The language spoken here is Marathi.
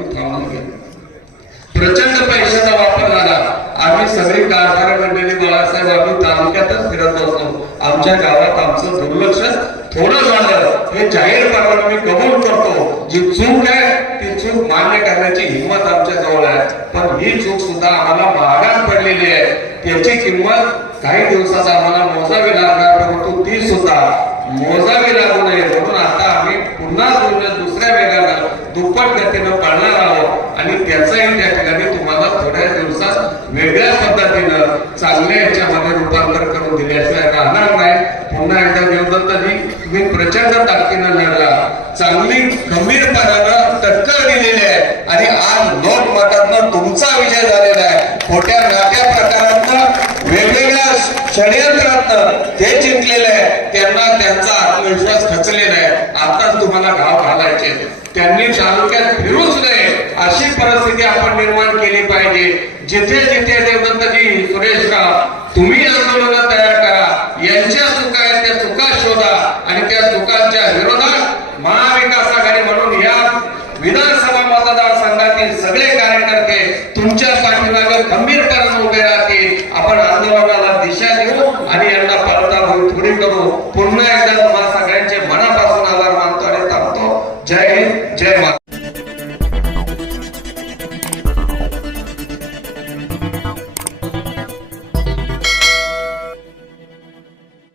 बाबतीत थांबून गेलो प्रचंड पैशाचा वापर झाला. आम्ही सगळी कारभार मंडळी बाळासाहेब आम्ही तालुक्यातच फिरत असतो आमच्या गावात आमचं दुर्लक्ष थोडं झालं. हे जाहीरपणाने मी कबूल करतो. जी चूक आहे ती चूक मान्य करण्याची हिंमत आमच्या जवळ आहे. पण ही चूक सुद्धा आम्हाला महागात पडलेली आहे. त्याची किंमत काही दिवसात आम्हाला मोजावी लागणार परंतु ती सुद्धा मोजावी लागू नये. म्हणून आता आम्ही पुन्हा दोन दुप्पट गतीनं पाळणार आहोत. आणि त्याचंही त्या ठिकाणी तुम्हाला थोड्या दिवसात वेगळ्या पद्धतीनं चांगल्या याच्यामध्ये रूपांतर करून दिल्याशिवाय राहणार नाही. पुन्हा एकदा देवदत्तजी मी प्रचंड ताकदीनं लढला. चांगली गंभीरपणानं टक्कर दिलेली आहे. आणि आज लोक मतातनं तुमचा विजय झालेला आहे. खोट्या नाट्या प्रकारातनं वेगवेगळ्या षडयंत्रातनं ते जिंकलेलं आहे. त्यांना त्यांचा आत्मविश्वास खचलेला आहे. आता तुम्हाला गाव घालायचे. त्यांनी तालुक्यात फिरूच नये. अशी परिस्थिती आपण निर्माण केली पाहिजे. जिथे जिथे देवदंतजी सुरेश राव तुम्ही आंदोलन तयार करा. यांच्या चुका आहेत त्या चुका शोधा आणि त्या चुकांच्या विरोधात महाविकास आघाडी म्हणून या विधानसभा मतदारसंघातील सगळे कार्यकर्ते तुमच्या पाठीमागे उभे राहतील. आपण आंदोलनाला दिशा देऊ आणि यांना परताभूमी करू. पुन्हा एकदा 这样吗